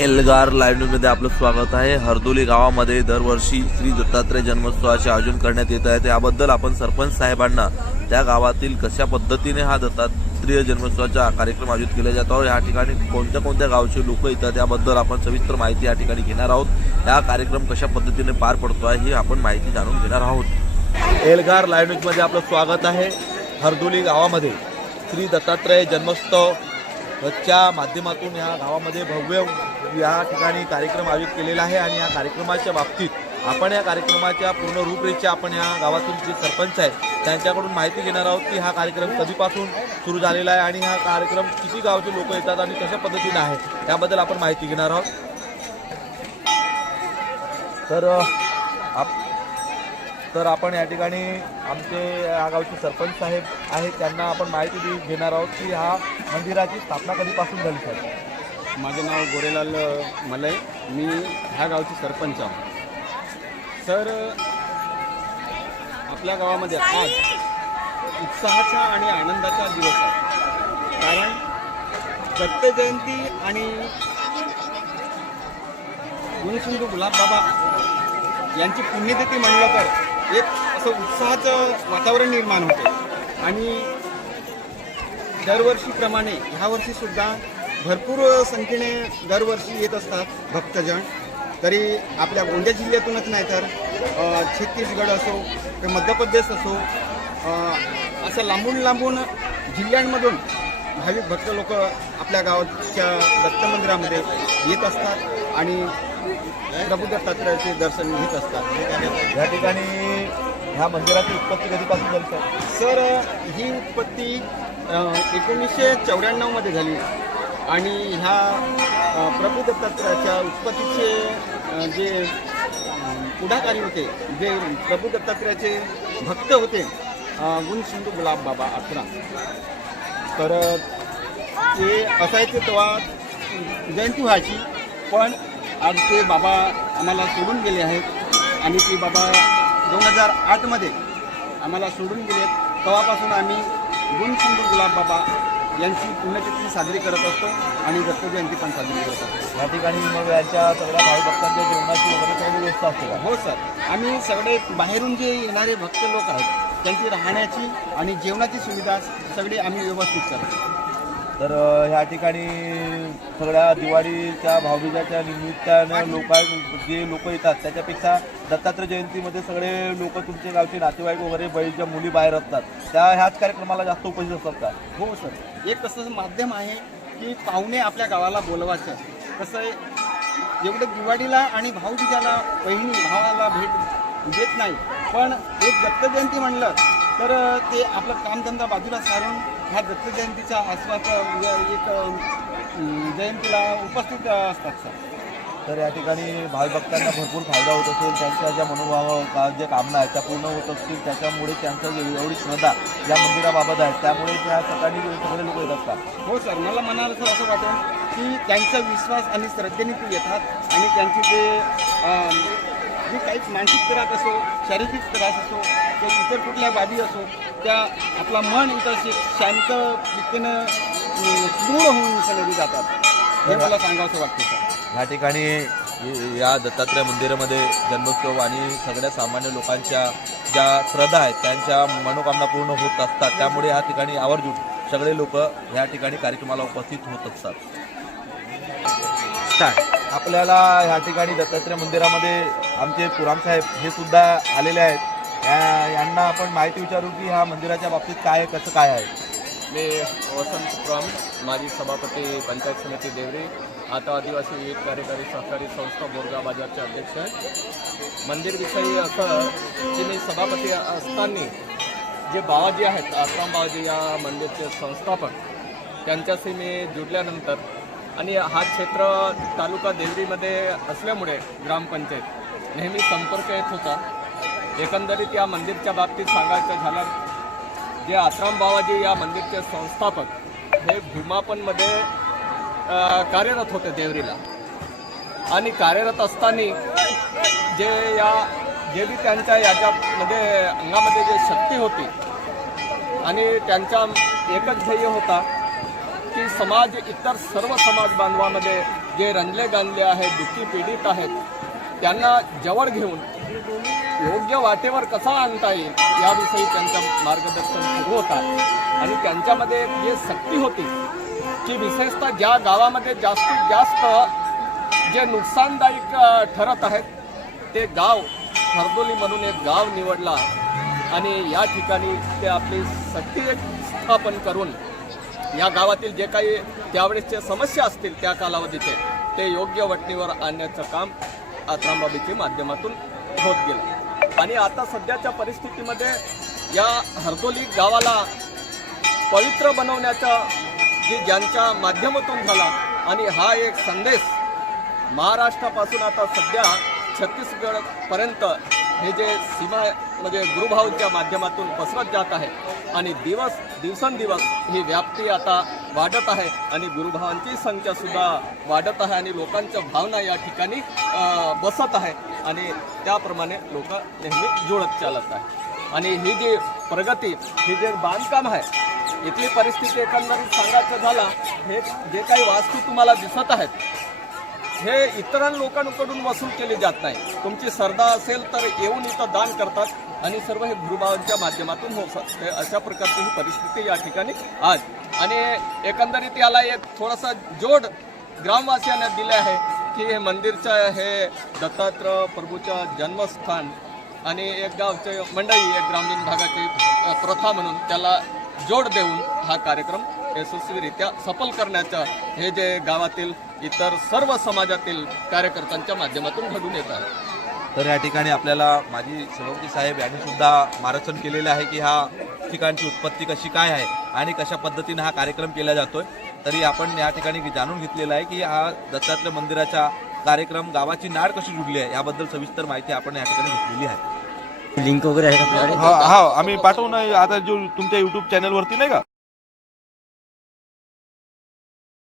Elgar live आपलं स्वागत आहे. हरदोली गावामध्ये दरवर्षी श्री दत्तात्रय जन्मोत्सवाचे आयोजन करण्यात येत आहे. त्याबद्दल आपण सरपंच साहेबांना त्या गावातील कशा पद्धतीने हा दत्तात्रेय जन्मोत्सवाचा कार्यक्रम आयोजित केला जातो या ठिकाणी कोणत्या कोणत्या गावचे लोक येतात त्याबद्दल आपण सविस्तर माहिती या ठिकाणी घेणार आहोत. हा कार्यक्रम कशा पद्धतीने पार पडतो आहे ही आपण माहिती जाणून घेणार आहोत. एल्गार लाईव्ह न्यूजमध्ये आपलं स्वागत आहे. हरदोली गावामध्ये श्री दत्तात्रय जन्मोत्सव च्या माध्यमातून या गावामध्ये भव्य या ठिकाणी कार्यक्रम आयोजित केलेला आहे आणि या कार्यक्रमाच्या बाबतीत आपण या कार्यक्रमाच्या पूर्ण रूपरेषा आपण या गावातून जे सरपंच आहेत त्यांच्याकडून माहिती घेणार आहोत की हा कार्यक्रम कधीपासून सुरू झालेला आहे आणि हा कार्यक्रम किती गावचे लोक येतात आणि कशा पद्धतीनं आहे त्याबद्दल आपण माहिती घेणार आहोत. तर आप तर आपण या ठिकाणी आमचे या गावचे सरपंच साहेब आहेत त्यांना आपण माहिती दे- घेणार आहोत की ह्या मंदिराची स्थापना कधीपासून झाली सर माझं नाव गोरेलाल मलय मी ह्या गावची सरपंच आहो. सर आपल्या गावामध्ये आज उत्साहाचा आणि आनंदाचा दिवस आहे. कारण दत्त जयंती आणि गुणसिंधू गुलाबबाबा यांची पुण्यतिथी म्हणलं तर एक असं उत्साहाचं वातावरण निर्माण होते. आणि दरवर्षीप्रमाणे ह्या वर्षीसुद्धा भरपूर संख्येने दरवर्षी येत असतात भक्तजन. तरी आपल्या गोंदिया जिल्ह्यातूनच नाही तर छत्तीसगड असो किंवा मध्य प्रदेश असो असं लांबून लांबून जिल्ह्यांमधून भाविक भक्त लोक आपल्या गावाच्या दत्त मंदिरामध्ये येत असतात. आणि प्रभू दत्तात्रयाचे दर्शन घेत असतात. या ठिकाणी ह्या मंदिराची उत्पत्ती कधीपासून झाली सर? सर ही उत्पत्ती एकोणीसशे चौऱ्याण्णवमध्ये झाली. आणि ह्या अ, प्रभू दत्तात्रयाच्या उत्पत्तीचे अ, जे अ, पुढाकारी होते जे प्रभू दत्तात्रयाचे भक्त होते अ, गुणसिंधू गुलाब बाबा अकरा तर ते असायचे तेव्हा जयंती व्हायची पण आज ते बाबा आम्हाला सोडून गेले आहेत. आणि ते बाबा दोन हजार आठमध्ये आम्हाला सोडून गेलेत तेव्हापासून आम्ही गुणसिंधू गुलाब बाबा यांची पुण्यतिथी साजरी करत असतो आणि दत्त जयंती पण साजरी करत असतो. या ठिकाणी मग यांच्या सगळ्या भावी भक्तांच्या जेवणाची वगैरे सगळी व्यवस्था असते हो सर. आम्ही सगळे बाहेरून जे येणारे भक्त लोक आहेत त्यांची राहण्याची आणि जेवणाची सुविधा सगळी आम्ही व्यवस्थित करतो. तर ह्या ठिकाणी सगळ्या दिवाळीच्या भाऊबीजाच्या निमित्तानं लोक जे लोक येतात त्याच्यापेक्षा दत्तात्रय जयंतीमध्ये सगळे लोक तुमचे गावचे नातेवाईक वगैरे बळीच्या मुली बाहेर असतात. त्या ह्याच कार्यक्रमाला जास्त उपस्थित असतात का? हो सर. एक तसं माध्यम आहे की पाहुणे आपल्या गावाला बोलवायचं. कसं आहे एवढं दिवाळीला आणि भाऊबीजाला बहिणी भावाला भेट देत नाही. पण एक दत्तजयंती म्हणलं तर ते आपलं कामधंदा बाजूला सारून ह्या दत्त जयंतीच्या आस्वाद एक जयंतीला उपस्थित असतात सर. तर या ठिकाणी भावी भक्तांना भरपूर फायदा होत असेल. त्यांच्या ज्या मनोभाव का ज्या कामना आहेत त्या पूर्ण होत असतील. त्याच्यामुळे त्यांचं जे एवढी श्रद्धा या मंदिराबाबत आहे त्यामुळे त्या ठिकाणी सगळे लोक येत असतात. हो सर. मला म्हणाल सर असं वाटेल की त्यांचा विश्वास आणि श्रद्धेने ते येतात आणि त्यांचे जे जे काही मानसिक त्रास असो शारीरिक त्रास असो किंवा इतर कुठल्या बाबी असो त्या आपला मन शे- शांत रीतीनं दृढ होऊन सलगी जातात. हे मला सांगावंसं वाटतं सर. या ठिकाणी या दत्तात्रय मंदिरामध्ये जन्मोत्सव आणि सगळ्या सामान्य लोकांच्या ज्या श्रद्धा आहेत त्यांच्या मनोकामना पूर्ण होत असतात. त्यामुळे या ठिकाणी आवर्जून सगळे लोक या ठिकाणी कार्यक्रमाला उपस्थित होत असतात आपल्याला ह्या ठिकाणी दत्तात्रय मंदिरामध्ये आमचे पुरामसाहेब हे सुद्धा आलेले आहेत. यांना आपण माहिती विचारू की ह्या मंदिराच्या बाबतीत काय आहे, कसं काय आहे? मी वसंत पुराम माजी सभापती पंचायत समिती देवरी आता आदिवासी विविध कार्यकारी सहकारी संस्था बोरगा बाजारचे अध्यक्ष आहे मंदिरविषयी असं की मी सभापती असताना जे बाबाजी आहेत आसाम बाबाजी या मंदिरचे संस्थापक त्यांच्याशी मी जुडल्यानंतर आणि हा क्षेत्र तालुका देवरीमध्ये असल्यामुळे ग्रामपंचायत नेहमी संपर्क येत होता. एकंदरीत या मंदिरच्या बाबतीत सांगायचं झालं जे आसाम बाबाजी या मंदिरचे संस्थापक हे भूमापनमध्ये कार्यरत होते देवरीला. आणि कार्यरत असताना जे या जे बी त्यांच्या याच्यामध्ये अंगामध्ये जे शक्ती होती आणि त्यांचा एकच ध्येय होता की समाज इतर सर्व समाज बांधवामध्ये जे रंजले गांजले आहेत दुःखी पीडित आहेत त्यांना जवळ घेऊन योग्य वाटेवर कसा आणता येईल याविषयी त्यांचं मार्गदर्शन सुरू होतात. आणि त्यांच्यामध्ये जे सक्ती होती की विशेषतः ज्या गावामध्ये जास्तीत जास्त जे नुकसानदायक ठरत आहेत ते गाव हरदोली म्हणून एक गाव निवडला आणि या ठिकाणी ते आपली सक्ती एक स्थापन करून या गावातील जे काही त्यावेळेसचे समस्या असतील त्या कालावधीचे ते योग्य वटणीवर आणण्याचं काम आत्रामबाबीच्या माध्यमातून होत गेलं. आणि आता सध्याच्या परिस्थितीमध्ये या हरदोली गावाला पवित्र बनवण्याचा जे ज्यांच्या माध्यमातून झाला आणि हा एक संदेश महाराष्ट्रापासून आता सध्या छत्तीसगडपर्यंत हे जे सीमा म्हणजे गुरुभाऊच्या माध्यमातून पसरत जात आहे. आणि दिवस दिवसेंदिवस ही व्याप्ती आता वाढत आहे. आणि गुरुभावांची संख्या सुद्धा वाढत आहे आणि लोकांच्या भावना या ठिकाणी बसत आहे. आणि त्याप्रमाणे लोक नेहमी जुळत चालत आहे आणि ही जी प्रगती ही जे बांधकाम आहे इथली परिस्थिती एकंदरीत सांगायचं झाला हे जे काही वास्तू तुम्हाला दिसत आहेत हे इतर लोकांकडून वसूल केले जात नाही. तुमची श्रद्धा असेल तर येऊन इथं दान करतात. आणि सर्व हे गुरुभावांच्या माध्यमातून होतात अशा प्रकारची ही परिस्थिती या ठिकाणी आज. आणि एकंदरीत याला एक थोडासा जोड ग्रामवासियांना दिले आहे की हे मंदिरचं हे दत्तात्रय प्रभूचं जन्मस्थान आणि एक गावचे मंडळी एक ग्रामीण भागाची प्रथा म्हणून त्याला जोड देऊन हा कार्यक्रम यशस्वीरित्या सफल करण्याचं हे जे गावातील इतर सर्व समाजातील कार्यकर्त्यांच्या माध्यमातून घडून येत आहे. तर या ठिकाणी आपल्याला माजी सभापती साहेब यांनी सुद्धा मार्गदर्शन केलेलं आहे की हा ठिकाणची उत्पत्ती कशी काय आहे आणि कशा पद्धतीने हा कार्यक्रम केला जातोय. तरी आपण या ठिकाणी जाणून घेतलेलं आहे की हा दत्तात्रय मंदिराचा कार्यक्रम गावाची नाड कशी जुडली आहे याबद्दल सविस्तर माहिती आपण या ठिकाणी घेतलेली आहे. लिंक वगैरे आहे का आपल्याकडे? हा हा आम्ही पाठवू ना आता जो तुमच्या युट्यूब चॅनलवरती नाही का?